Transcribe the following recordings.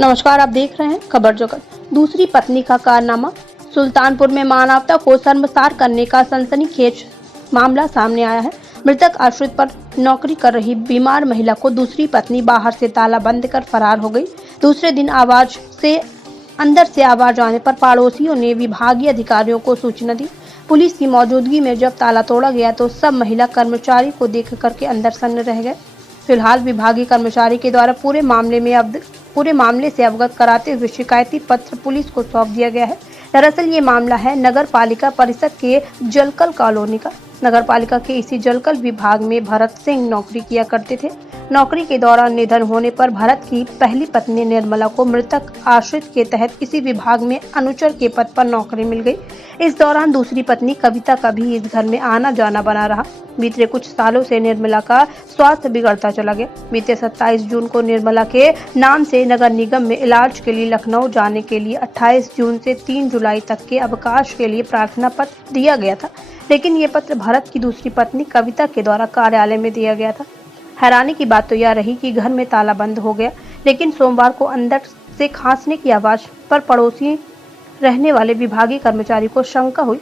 नमस्कार, आप देख रहे हैं खबर जगत। दूसरी पत्नी का कारनामा। सुल्तानपुर में मानवता को शर्मसार करने का सनसनीखेज मामला सामने आया है। मृतक आश्रित पर नौकरी कर रही बीमार महिला को दूसरी पत्नी बाहर से ताला बंद कर फरार हो गई। दूसरे दिन अंदर से आवाज आने पर पड़ोसियों ने विभागीय अधिकारियों को सूचना दी। पुलिस की मौजूदगी में जब ताला तोड़ा गया तो सब महिला कर्मचारी को देख करके अंदर सन्न रह गए। फिलहाल विभागीय कर्मचारी के द्वारा पूरे मामले से अवगत कराते हुए शिकायती पत्र पुलिस को सौंप दिया गया है। दरअसल ये मामला है नगर पालिका परिषद के जलकल कॉलोनी का। नगर पालिका के इसी जलकल विभाग में भरत सिंह नौकरी किया करते थे। नौकरी के दौरान निधन होने पर भरत की पहली पत्नी निर्मला को मृतक आश्रित के तहत इसी विभाग में अनुचर के पद पर नौकरी मिल गई। इस दौरान दूसरी पत्नी कविता का भी इस घर में आना जाना बना रहा। बीते कुछ सालों से निर्मला का स्वास्थ्य बिगड़ता चला गया। बीते 27 जून को निर्मला के नाम से नगर निगम में इलाज के लिए लखनऊ जाने के लिए 28 जून से 3 जुलाई तक के अवकाश के लिए प्रार्थना पत्र दिया गया था, लेकिन ये पत्र भरत की दूसरी पत्नी कविता के द्वारा कार्यालय में दिया गया था। हैरानी की बात तो यह रही कि घर में ताला बंद हो गया, लेकिन सोमवार को अंदर से खांसने की आवाज पर पड़ोसी रहने वाले विभागीय कर्मचारी को शंका हुई।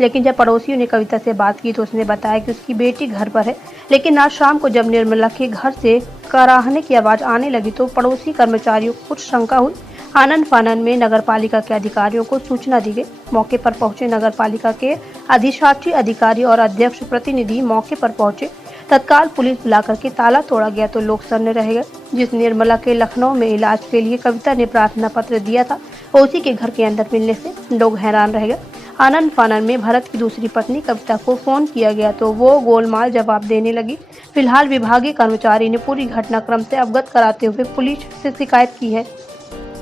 लेकिन जब पड़ोसियों ने कविता से बात की तो उसने बताया कि उसकी बेटी घर पर है। लेकिन आज शाम को जब निर्मला के घर से कराहने की आवाज आने लगी तो पड़ोसी कर्मचारियों को कुछ शंका हुई। आनन फानन में नगर पालिका के अधिकारियों को सूचना दी गई। मौके पर पहुंचे नगर पालिका के अधिशासी अधिकारी और अध्यक्ष प्रतिनिधि मौके पर पहुंचे। तत्काल पुलिस बुलाकर के ताला तोड़ा गया तो लोग सन्न रह गए। जिस निर्मला के लखनऊ में इलाज के लिए कविता ने प्रार्थना पत्र दिया था, उसी के घर के अंदर मिलने से लोग हैरान रह गए। आनंद फानन में भरत की दूसरी पत्नी कविता को फोन किया गया तो वो गोलमाल जवाब देने लगी। फिलहाल विभागीय कर्मचारी ने पूरी घटनाक्रम से अवगत कराते हुए पुलिस से शिकायत की है।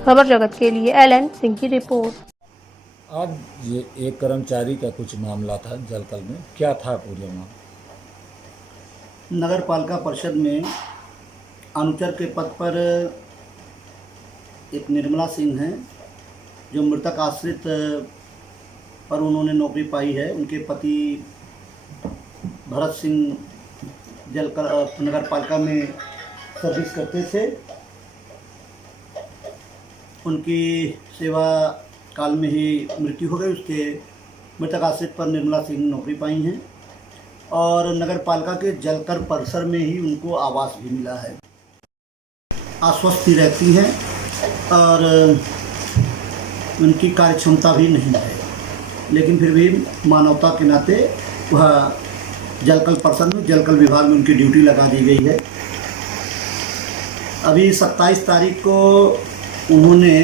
खबर जगत के लिए LN सिंह की रिपोर्ट। आज ये एक कर्मचारी का कुछ मामला था जलकल में, क्या था पूरे मामला? नगर पालिका परिषद में अनुचर के पद पर एक निर्मला सिंह हैं जो मृतक आश्रित पर उन्होंने नौकरी पाई है। उनके पति भरत सिंह जलकल नगर पालिका में सर्विस करते थे। उनकी सेवा काल में ही मृत्यु हो गई। उसके मृतक आश्रित पर निर्मला सिंह नौकरी पाई हैं और नगर पालिका के जलकर परिसर में ही उनको आवास भी मिला है। आश्वस्त रहती हैं और उनकी कार्यक्षमता भी नहीं है, लेकिन फिर भी मानवता के नाते वह जलकल परिसर में जलकल विभाग में उनकी ड्यूटी लगा दी गई है। अभी 27 तारीख को उन्होंने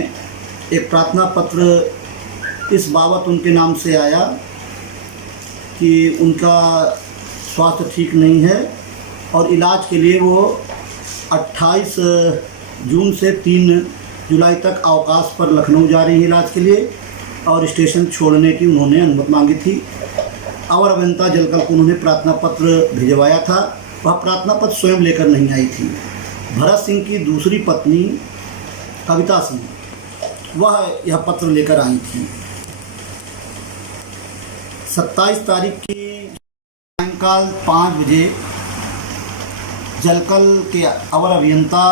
एक प्रार्थना पत्र इस बाबत उनके नाम से आया कि उनका स्वास्थ्य ठीक नहीं है और इलाज के लिए वो 28 जून से 3 जुलाई तक अवकाश पर लखनऊ जा रही है इलाज के लिए और स्टेशन छोड़ने की उन्होंने अनुमति मांगी थी। और अभियंता जलकल को उन्होंने प्रार्थना पत्र भिजवाया था। वह प्रार्थना पत्र स्वयं लेकर नहीं आई थी। भरत सिंह की दूसरी पत्नी कविता सिंह वह यह पत्र लेकर आई थी। 27 तारीख की सायंकाल 5 बजे जलकल के अवर अभियंता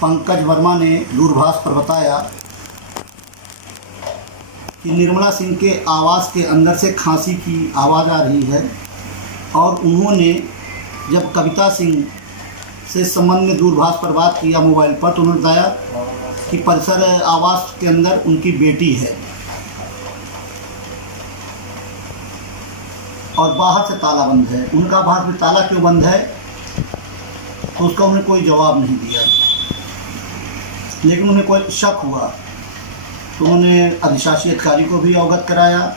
पंकज वर्मा ने दूरभाष पर बताया कि निर्मला सिंह के आवास के अंदर से खांसी की आवाज़ आ रही है और उन्होंने जब कविता सिंह से संबंध में दूरभाष पर बात किया मोबाइल पर तो उन्होंने बताया कि परिसर आवास के अंदर उनकी बेटी है और बाहर से ताला बंद है। उनका बाहर से ताला क्यों बंद है तो उसका उन्हें कोई जवाब नहीं दिया, लेकिन उन्हें कोई शक हुआ तो उन्होंने अधिशासी अधिकारी को भी अवगत कराया।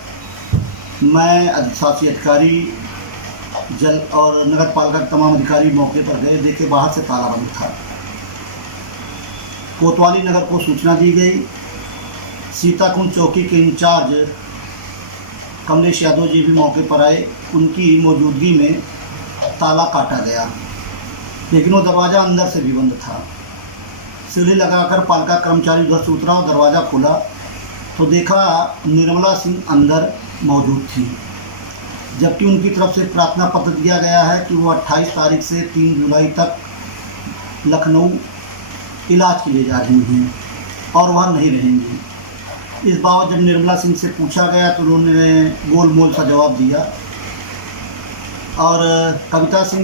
मैं अधिशासी अधिकारी जल और नगर पालिका के तमाम अधिकारी मौके पर गए, देखे बाहर से ताला बंद था। कोतवाली नगर को सूचना दी गई। सीताकुंड चौकी के इंचार्ज कमलेश यादव जी भी मौके पर आए। उनकी मौजूदगी में ताला काटा गया, लेकिन वो दरवाज़ा अंदर से भी बंद था। सीढ़ी लगाकर पालिका कर्मचारी उधर से उतरा और दरवाज़ा खोला तो देखा निर्मला सिंह अंदर मौजूद थी, जबकि उनकी तरफ से प्रार्थना पत्र दिया गया है कि वो 28 तारीख से 3 जुलाई तक लखनऊ इलाज के लिए जा रही हैं। और वह नहीं रहेंगी। इस बाबत जब निर्मला सिंह से पूछा गया तो उन्होंने गोल मोल सा जवाब दिया और कविता सिंह